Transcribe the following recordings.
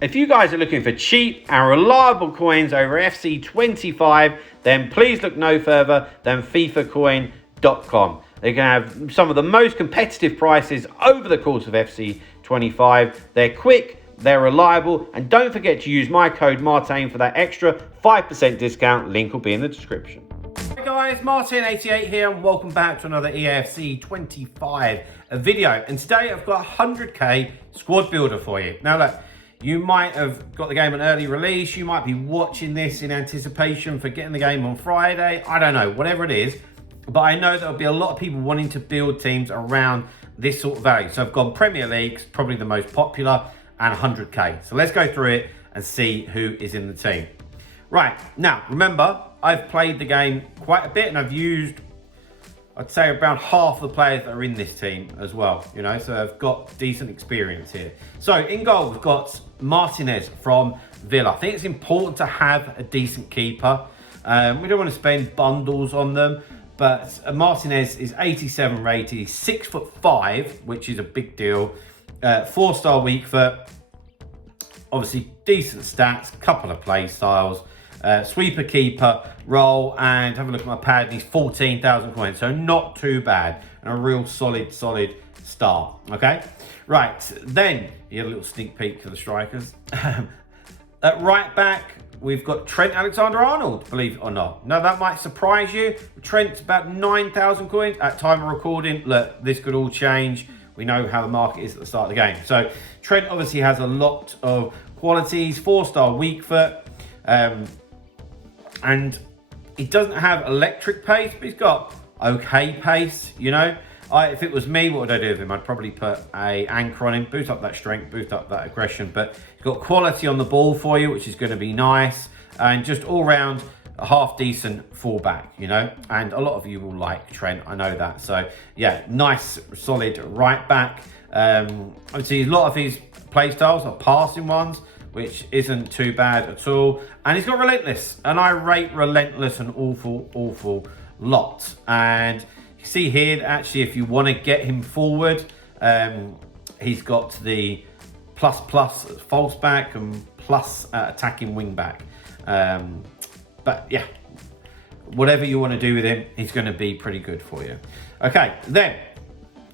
If you guys are looking for cheap and reliable coins over FC25, then please look no further than FIFAcoin.com. They can have some of the most competitive prices over the course of FC25. They're quick, they're reliable, and don't forget to use my code Martin for that extra 5% discount. Link will be in the description. Hi guys, Martin88 here, and welcome back to another Eafc 25 video. And today I've got a 100k squad builder for you. Now look, you might have got the game on early release, you might be watching this in anticipation for getting the game on Friday, I don't know, whatever it is. But I know there'll be a lot of people wanting to build teams around this sort of value. So I've gone Premier Leagues, probably the most popular, and 100k. So let's go through it and see who is in the team. Right, now remember, I've played the game quite a bit and I've used, I'd say, around half the players that are in this team as well, you know, so I've got decent experience here. So in goal, we've got Martinez from Villa. I think it's important to have a decent keeper. We don't want to spend bundles on them. But Martinez is 87 rated, he's 6'5", which is a big deal. 4-star weak foot, obviously decent stats, couple of play styles. Sweeper, keeper, roll, and have a look at my pad, and he's 14,000 coins, so not too bad. And a real solid start, okay? Right, then, you get a little sneak peek to the strikers. At right back, we've got Trent Alexander-Arnold, believe it or not. Now, that might surprise you. Trent's about 9,000 coins. At time of recording, look, this could all change. We know how the market is at the start of the game. So, Trent obviously has a lot of qualities. 4-star weak foot. And he doesn't have electric pace, but he's got okay pace, you know. If it was me, what would I do with him? I'd probably put a anchor on him, boost up that strength, boost up that aggression, but he's got quality on the ball for you, which is going to be nice, and just all round a half decent fullback, you know. And a lot of you will like Trent, I know that. So yeah, nice solid right back. Obviously a lot of his play styles are passing ones, which isn't too bad at all, and he's got relentless, and I rate relentless an awful lot. And see here, actually, if you want to get him forward, he's got the plus false back and plus attacking wing back. But yeah, whatever you want to do with him, he's going to be pretty good for you. Okay, then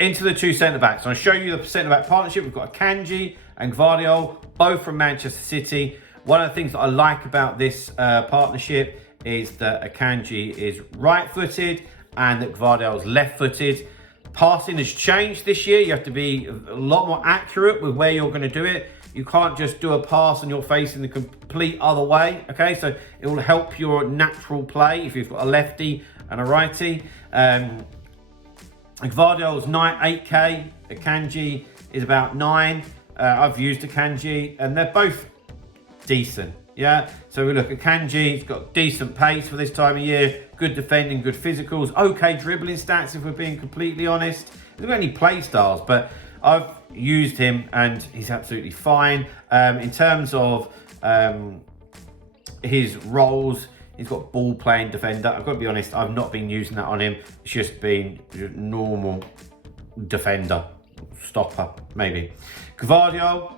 into the two centre backs. I'll show you the centre back partnership. We've got Akanji and Gvardiol, both from Manchester City. One of the things that I like about this partnership is that Akanji is right-footed and that Gvardiol's left-footed. Passing has changed this year. You have to be a lot more accurate with where you're going to do it. You can't just do a pass and you're facing the complete other way, okay? So it will help your natural play if you've got a lefty and a righty. Gvardiol's 8k, Akanji is about 9. I've used Akanji and they're both decent. Yeah, so we look at Akanji, he's got decent pace for this time of year, good defending, good physicals, okay dribbling stats if we're being completely honest. He doesn't got any play styles, but I've used him and he's absolutely fine. In terms of his roles, he's got ball playing defender. I've got to be honest, I've not been using that on him. It's just been normal defender, stopper, maybe. Gvardiol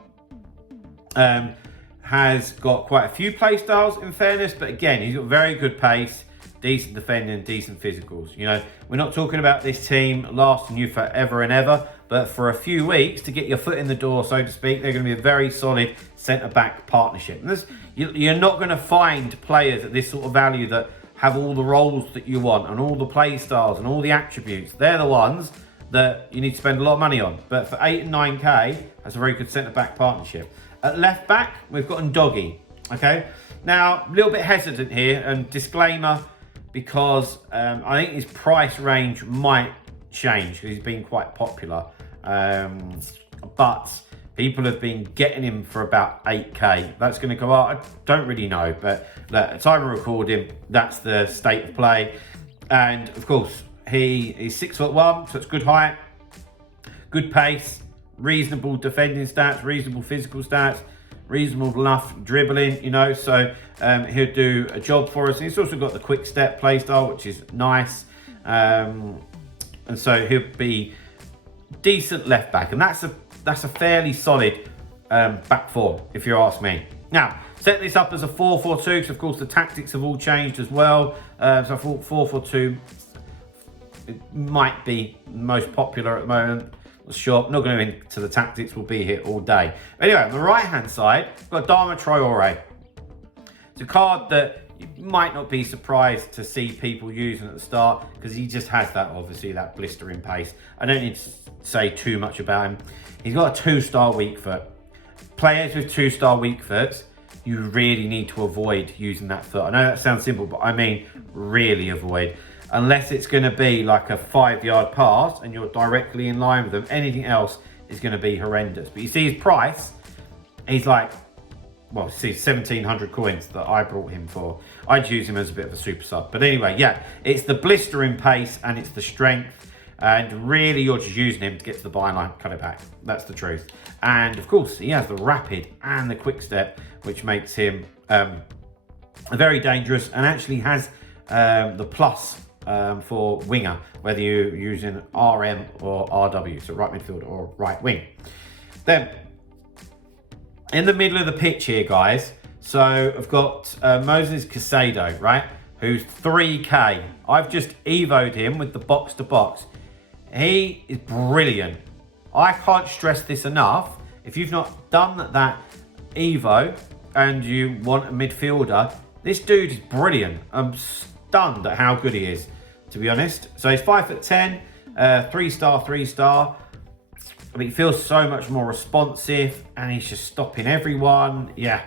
has got quite a few play styles in fairness, but again, he's got very good pace, decent defending, decent physicals. You know, we're not talking about this team lasting you forever and ever, but for a few weeks to get your foot in the door, so to speak, they're going to be a very solid centre-back partnership. And you're not going to find players at this sort of value that have all the roles that you want and all the play styles and all the attributes. They're the ones that you need to spend a lot of money on. But for 8 and 9k, that's a very good centre-back partnership. At left back, we've got Ndogi, okay? Now, a little bit hesitant here, and disclaimer, because I think his price range might change, because he's been quite popular. But people have been getting him for about 8k. That's going to go up, I don't really know, but at the time of recording, that's the state of play. And of course, he's 6'1", so it's good height, good pace, reasonable defending stats, reasonable physical stats, reasonable enough dribbling, you know, so he'll do a job for us. And he's also got the quick step play style, which is nice. And so he'll be decent left back, and that's a fairly solid back four, if you ask me. Now, set this up as a 4-4-2, because of course the tactics have all changed as well. So I thought 4-4-2 it might be most popular at the moment. Sure, not going into the tactics, we'll be here all day. Anyway, on the right-hand side, we've got Dharma Traore. It's a card that you might not be surprised to see people using at the start, because he just has that, obviously, that blistering pace. I don't need to say too much about him. He's got a 2-star weak foot. Players with 2-star weak foots, you really need to avoid using that foot. I know that sounds simple, but I mean really avoid. Unless it's going to be like a 5-yard pass and you're directly in line with them, anything else is going to be horrendous. But you see his price, he's like, well, see, 1,700 coins that I brought him for. I'd use him as a bit of a super sub. But anyway, yeah, it's the blistering pace and it's the strength. And really, you're just using him to get to the byline, cut it back. That's the truth. And of course, he has the rapid and the quick step, which makes him very dangerous, and actually has the plus for winger, whether you're using RM or RW, so right midfield or right wing. Then, in the middle of the pitch here, guys, so I've got Moses Caicedo, right, who's 3k. I've just evoed him with the box to box. He is brilliant. I can't stress this enough. If you've not done that Evo and you want a midfielder, this dude is brilliant. I'm stunned at how good he is, to be honest. So he's 5'10", 3-star, 3-star. I mean, he feels so much more responsive, and he's just stopping everyone. Yeah,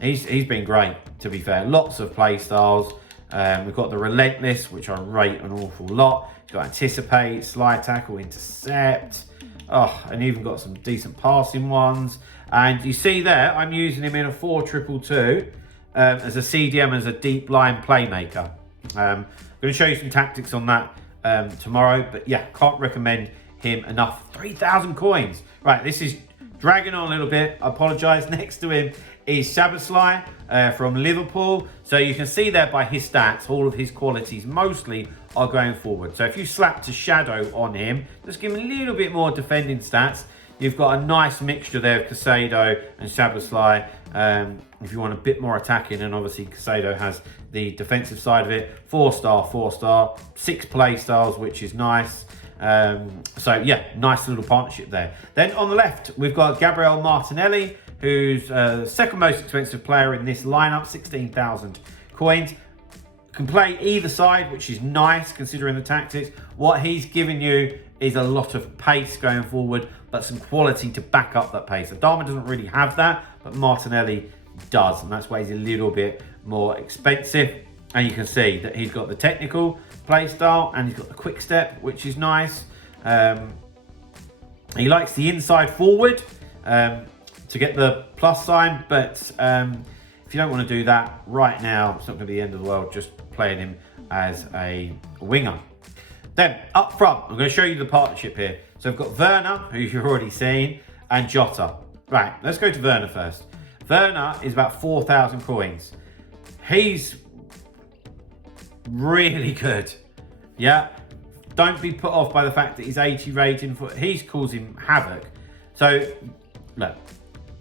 he's been great, to be fair. Lots of play styles. We've got the Relentless, which I rate an awful lot. He's got Anticipate, Slide Tackle, Intercept. Oh, and even got some decent passing ones. And you see there, I'm using him in a 4-2-2 as a CDM, as a deep line playmaker. I'm going to show you some tactics on that tomorrow. But yeah, can't recommend him enough. 3,000 coins. Right, this is dragging on a little bit. I apologise. Next to him is Szoboszlai from Liverpool. So you can see there by his stats, all of his qualities mostly are going forward. So if you slap to shadow on him, just give him a little bit more defending stats. You've got a nice mixture there of Caicedo and Szoboszlai. If you want a bit more attacking, and obviously Caicedo has the defensive side of it. 4-star, 4-star, 6 play styles, which is nice. So yeah, nice little partnership there. Then on the left, we've got Gabriel Martinelli, who's the second most expensive player in this lineup, 16,000 coins. Can play either side, which is nice considering the tactics. What he's giving you is a lot of pace going forward, but some quality to back up that pace. Adama doesn't really have that, but Martinelli does, and that's why he's a little bit more expensive. And you can see that he's got the technical play style and he's got the quick step, which is nice. He likes the inside forward to get the plus sign, but if you don't want to do that right now, it's not going to be the end of the world, just playing him as a winger. Then up front, I'm going to show you the partnership here. So I've got Werner, who you've already seen, and Jota. Right, let's go to Werner first. Werner is about 4,000 coins. He's really good. Yeah, don't be put off by the fact that he's 80 rating. He's causing havoc. So look,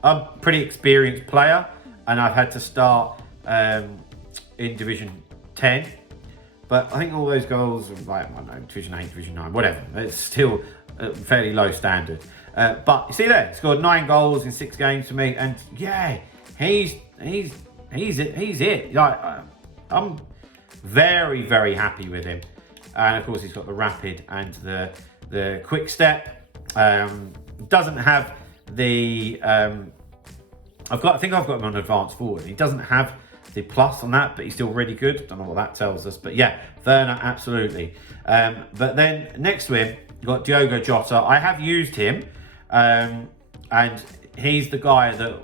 I'm a pretty experienced player, and I've had to start in Division 10. But I think all those goals are like, I don't know, Division 8, Division 9, whatever. It's still a fairly low standard. But you see there, he scored 9 goals in 6 games for me, and yeah, he's it. Like, I'm very, very happy with him. And of course, he's got the rapid and the quick step. Doesn't have the I think I've got him on advanced forward. He doesn't have the plus on that, but he's still really good. Don't know what that tells us, but yeah, Werner, absolutely. But then next to him, you've got Diogo Jota. I have used him, and he's the guy that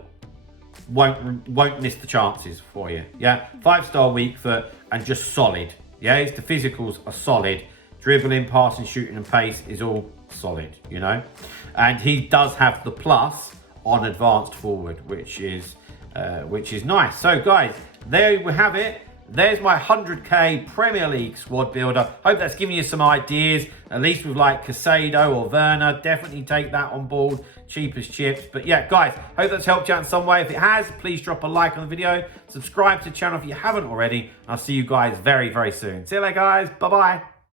won't miss the chances for you. Yeah, 5-star weak foot and just solid. Yeah, the physicals are solid. Dribbling, passing, shooting, and pace is all solid. You know, and he does have the plus on advanced forward, which is nice. So guys, there we have it. there's my 100k Premier League squad builder. Hope that's giving you some ideas, at least with like Casado or Werner. Definitely take that on board, cheap as chips. But yeah, guys, hope that's helped you out in some way. If it has, please drop a like on the video. Subscribe to the channel if you haven't already. I'll see you guys very, very soon. See you later, guys. Bye-bye.